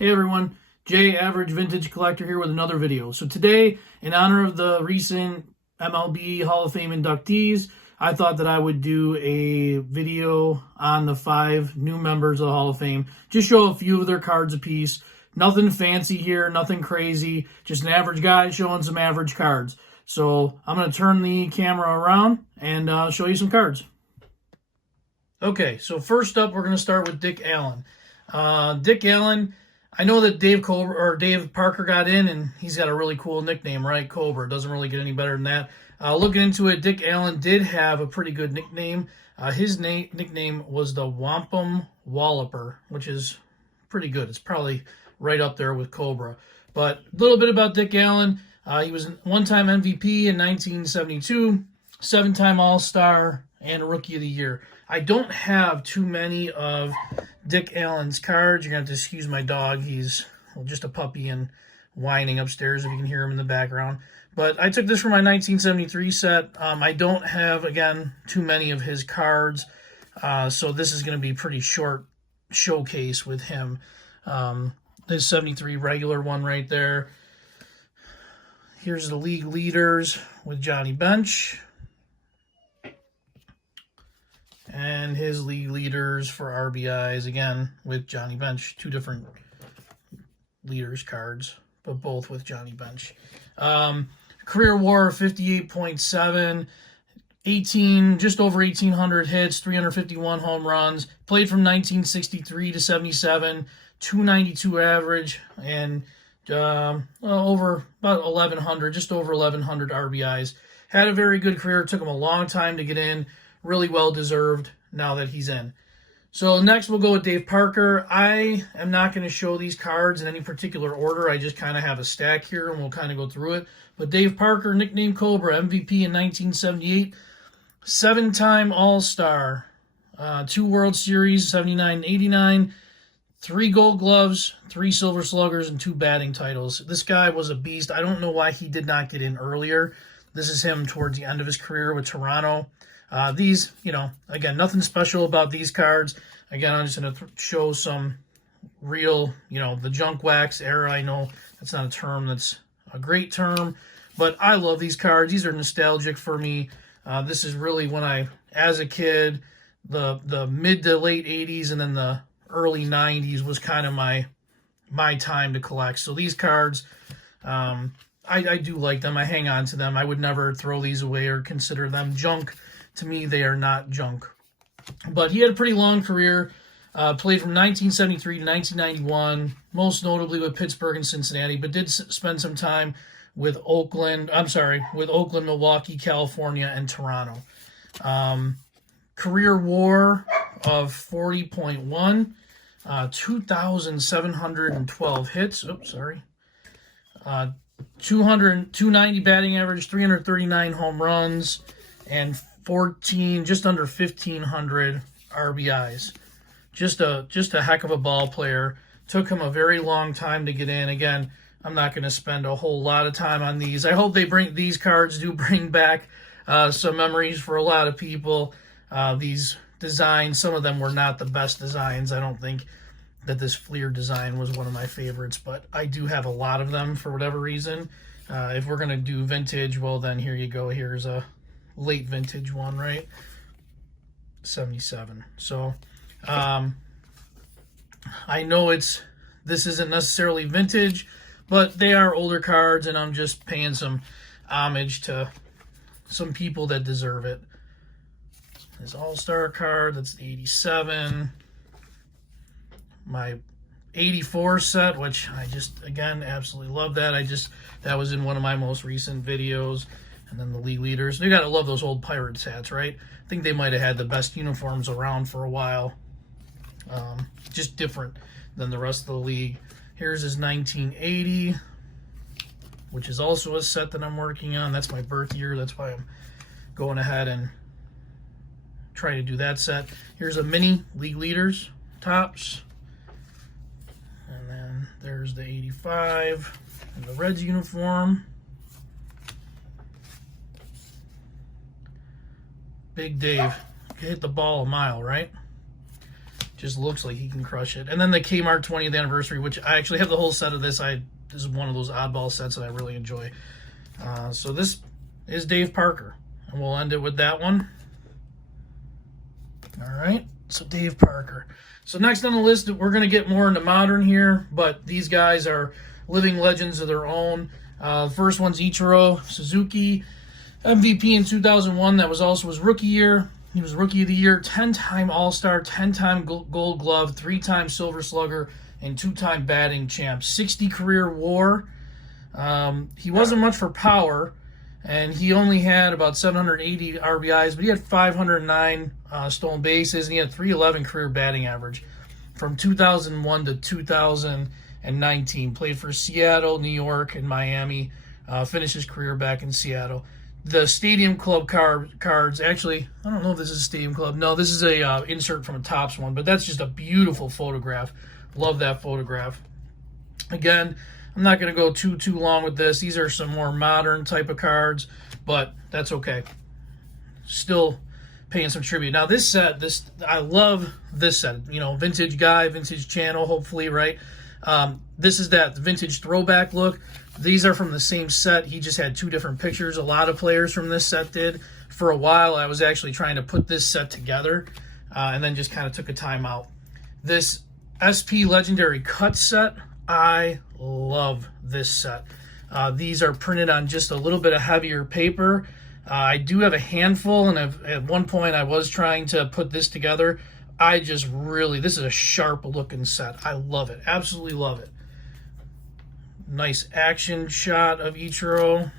Hey everyone, Jay, Average Vintage Collector here with another video. So today, in honor of the recent MLB Hall of Fame inductees, I thought that I would do a video on the 5 new members of the Hall of Fame. Just show a few of their cards a piece. Nothing fancy here, nothing crazy. Just an average guy showing some average cards. So I'm going to turn the camera around and show you some cards. Okay, so first up, we're going to start with Dick Allen. Dick Allen, I know that Dave Parker got in, and he's got a really cool nickname, right? Cobra. Doesn't really get any better than that. Looking into it, Dick Allen did have a pretty good nickname. His nickname was the Wampum Walloper, which is pretty good. It's probably right up there with Cobra. But a little bit about Dick Allen. He was a one-time MVP in 1972, 7-time All-Star, and Rookie of the Year. I don't have too many of Dick Allen's cards. You're going to have to excuse my dog. He's just a puppy and whining upstairs if you can hear him in the background. But I took this from my 1973 set. I don't have, again, too many of his cards. So this is going to be pretty short showcase with him. His 73 regular one right there. Here's the league leaders with Johnny Bench. And his league leaders for RBIs, again, with Johnny Bench. 2 different leaders cards, but both with Johnny Bench. Career WAR 58.7, just over 1,800 hits, 351 home runs. Played from 1963 to 77, 292 average, and over about 1,100, just over 1,100 RBIs. Had a very good career. Took him a long time to get in. Really well deserved now that he's in. So next we'll go with Dave Parker. I am not going to show these cards in any particular order. I just kind of have a stack here and we'll kind of go through it. But Dave Parker, nicknamed Cobra, MVP in 1978, 7-time All-Star, 2 World Series, 79 and 89, 3 Gold Gloves, 3 Silver Sluggers, and 2 batting titles. This guy was a beast. I don't know why he did not get in earlier. This is him towards the end of his career with Toronto. These, again, nothing special about these cards. Again, I'm just going to show some real, the junk wax era. I know that's not a term that's a great term, but I love these cards. These are nostalgic for me. This is really when I, as a kid, the mid to late 80s and then the early 90s was kind of my time to collect. So these cards, I do like them. I hang on to them. I would never throw these away or consider them junk. To me, they are not junk. But he had a pretty long career. Played from 1973 to 1991, most notably with Pittsburgh and Cincinnati, but did spend some time with Oakland, Milwaukee, California, and Toronto. Career WAR of 40.1, 2,712 hits. 290 batting average, 339 home runs, and just under 1,500 RBIs. Just a heck of a ball player. Took him a very long time to get in. Again, I'm not going to spend a whole lot of time on these. I hope these cards do bring back some memories for a lot of people. These designs, some of them were not the best designs. I don't think that this Fleer design was one of my favorites, but I do have a lot of them for whatever reason. If we're going to do vintage, well, then here you go. Here's a late vintage one, right? 77. So I know this isn't necessarily vintage, but they are older cards, and I'm just paying some homage to some people that deserve it. His All-Star card, that's the 87. My 84 set, which I just, again, absolutely love that. That was in one of my most recent videos. And then the league leaders. You got to love those old Pirates hats, right? I think they might have had the best uniforms around for a while. Just different than the rest of the league. Here's his 1980, which is also a set that I'm working on. That's my birth year. That's why I'm going ahead and trying to do that set. Here's a mini league leaders tops. And then there's the 85 and the Reds uniform. Big Dave hit the ball a mile, right? Just looks like he can crush it. And then the Kmart 20th anniversary, which I actually have the whole set of this. This is one of those oddball sets that I really enjoy. So this is Dave Parker, and we'll end it with that one. All right, so Dave Parker. So next on the list, we're going to get more into modern here, but these guys are living legends of their own. First one's Ichiro Suzuki, MVP in 2001. That was also his rookie year. He was Rookie of the Year, 10-time All-Star, 10-time Gold Glove, 3-time Silver Slugger, and 2-time batting champ. 60 career WAR. He wasn't much for power, and he only had about 780 RBIs, but he had 509 stolen bases, and he had 311 career batting average from 2001 to 2019. Played for Seattle, New York, and Miami. Finished his career back in Seattle. The Stadium Club cards, actually, I don't know if this is a Stadium Club. No, this is a insert from a Topps one, but that's just a beautiful photograph. Love that photograph. Again, I'm not going to go too long with this. These are some more modern type of cards, but that's okay. Still paying some tribute. Now this set, I love this set. You know, vintage guy, vintage channel, hopefully, right? This is that vintage throwback look. These are from the same set. He just had 2 different pictures. A lot of players from this set did. For a while, I was actually trying to put this set together, and then just kind of took a time out. This SP Legendary Cut set, I love this set. These are printed on just a little bit of heavier paper. I do have a handful, and at one point I was trying to put this together. This is a sharp looking set. I love it. Absolutely love it. Nice action shot of Ichiro.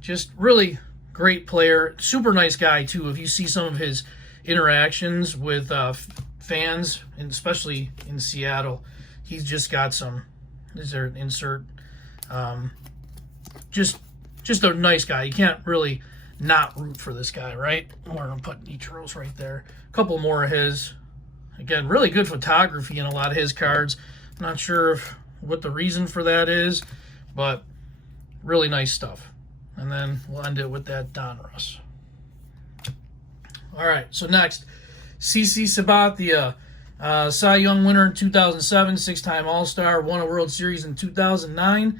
Just really great player. Super nice guy, too. If you see some of his interactions with fans, and especially in Seattle, he's just got some. Is there an insert? Just a nice guy. You can't really not root for this guy, right? We're going to put Ichiro's right there. A couple more of his. Again, really good photography in a lot of his cards. Not sure what the reason for that is, but really nice stuff. And then we'll end it with that Donruss. All right, so next, CC Sabathia, Cy Young winner in 2007, 6-time All-Star, won a World Series in 2009.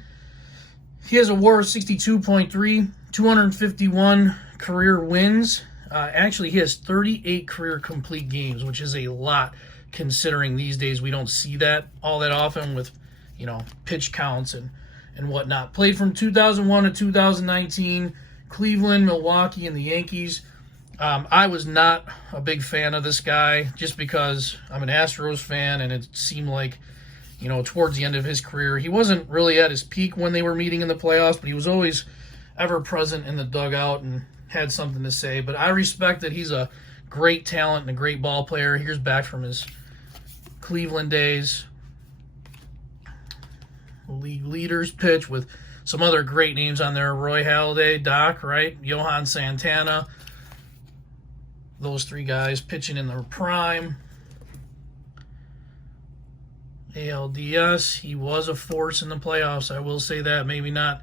He has a WAR of 62.3, 251 career wins. Actually, he has 38 career complete games, which is a lot, considering these days we don't see that all that often with, you know, pitch counts and whatnot. Played from 2001 to 2019, Cleveland, Milwaukee, and the Yankees. I was not a big fan of this guy just because I'm an Astros fan, and it seemed like, you know, towards the end of his career, he wasn't really at his peak when they were meeting in the playoffs, but he was always ever present in the dugout and had something to say. But I respect that he's a great talent and a great ball player. Here's back from his Cleveland days. League leaders pitch with some other great names on there. Roy Halladay, Doc, right? Johan Santana. Those 3 guys pitching in their prime. ALDS, he was a force in the playoffs. I will say that. Maybe not,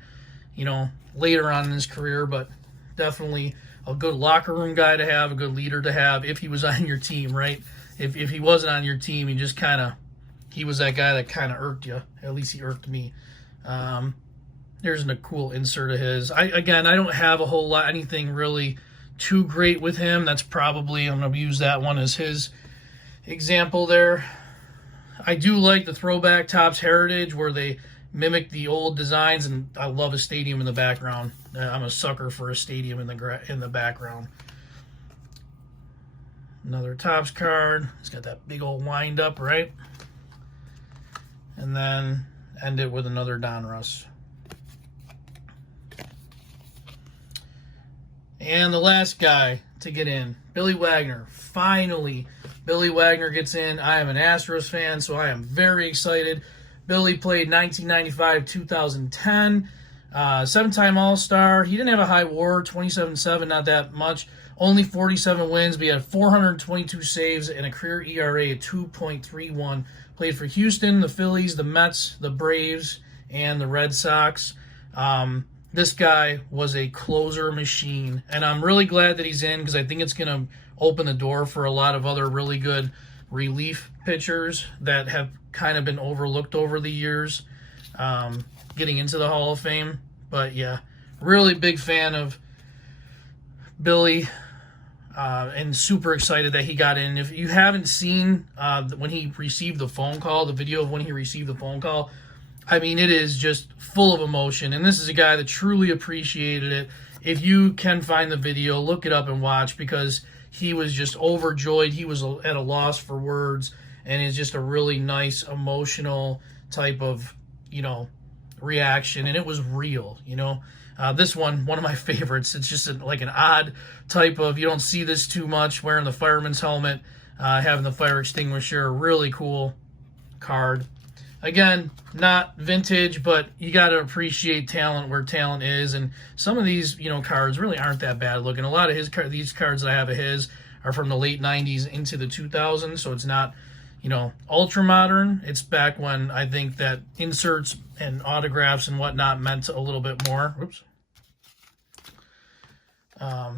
you know, later on in his career, but definitely a good locker room guy to have, a good leader to have if he was on your team, right? If he wasn't on your team, he was that guy that kind of irked you. At least he irked me. There's a cool insert of his. I don't have a whole lot, anything really too great with him. That's probably, I'm going to use that one as his example there. I do like the throwback Topps Heritage where they mimic the old designs, and I love a stadium in the background. I'm a sucker for a stadium in the background. Another Topps card. It's got that big old wind up, right? And then end it with another Donruss. And the last guy to get in, Billy Wagner. Finally, Billy Wagner gets in. I am an Astros fan, so I am very excited. Billy played 1995, 2010. 7-time All-Star. He didn't have a high WAR, 27.7, not that much. Only 47 wins, but he had 422 saves and a career ERA of 2.31. Played for Houston, the Phillies, the Mets, the Braves, and the Red Sox. This guy was a closer machine, and I'm really glad that he's in because I think it's going to opened the door for a lot of other really good relief pitchers that have kind of been overlooked over the years, getting into the Hall of Fame. But yeah, really big fan of Billy, and super excited that he got in. If you haven't seen when he received the phone call, the video of when he received the phone call, I mean, it is just full of emotion. And this is a guy that truly appreciated it. If you can find the video, look it up and watch, because he was just overjoyed. He was at a loss for words, and it's just a really nice, emotional type of, reaction. And it was real, This one of my favorites. It's just like an odd type of, you don't see this too much, wearing the fireman's helmet, having the fire extinguisher. Really cool card. Again, not vintage, but you got to appreciate talent where talent is. And some of these, cards really aren't that bad looking. A lot of these cards that I have of his are from the late 90s into the 2000s, so it's not, ultra modern. It's back when I think that inserts and autographs and whatnot meant a little bit more. Oops. A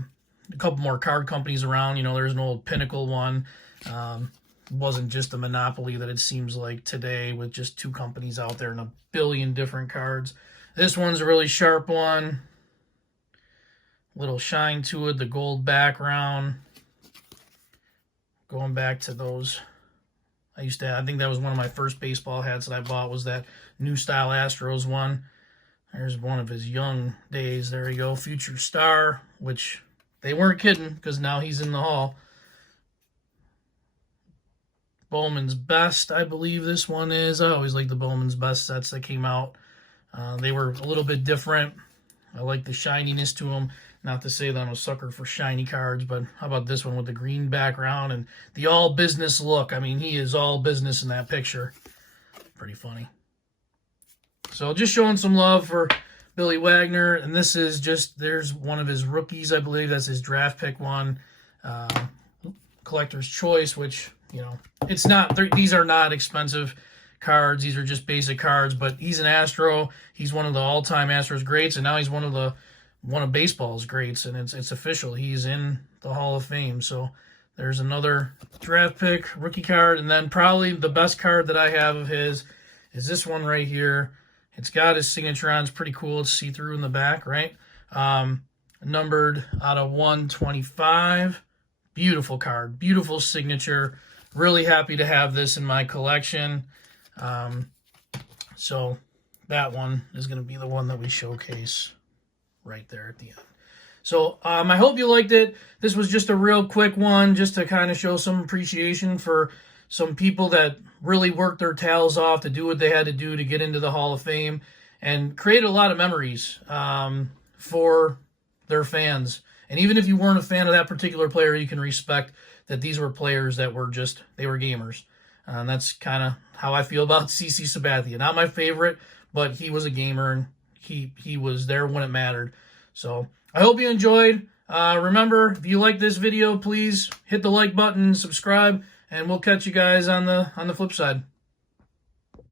couple more card companies around. There's an old Pinnacle one. Wasn't just a monopoly that it seems like today, with just 2 companies out there and a billion different cards. This one's a really sharp one. Little shine to it, the gold background. Going back to those, I think that was one of my first baseball hats that I bought, was that new style Astros one. There's one of his young days. There you go, future star, which they weren't kidding, because now he's in the Hall. Bowman's Best, I believe this one is. I always like the Bowman's Best sets that came out. They were a little bit different. I like the shininess to them. Not to say that I'm a sucker for shiny cards, but how about this one with the green background and the all business look? I mean, he is all business in that picture. Pretty funny. So just showing some love for Billy Wagner. And this is there's one of his rookies, I believe. That's his draft pick one. Collector's Choice, which, it's not, these are not expensive cards. These are just basic cards, but he's an Astro. He's one of the all-time Astros greats, and now he's one of baseball's greats, and it's official. He's in the Hall of Fame. So there's another draft pick, rookie card, and then probably the best card that I have of his is this one right here. It's got his signature on. It's pretty cool. It's see-through in the back, right? Numbered out of 125. Beautiful card. Beautiful signature. Really happy to have this in my collection. So that one is going to be the one that we showcase right there at the end. So I hope you liked it. This was just a real quick one, just to kind of show some appreciation for some people that really worked their tails off to do what they had to do to get into the Hall of Fame, and create a lot of memories for their fans. And even if you weren't a fan of that particular player, you can respect that these were players that were they were gamers. And that's kind of how I feel about CC Sabathia. Not my favorite, but he was a gamer, and he was there when it mattered. So I hope you enjoyed. Remember, if you like this video, please hit the like button, subscribe, and we'll catch you guys on the flip side.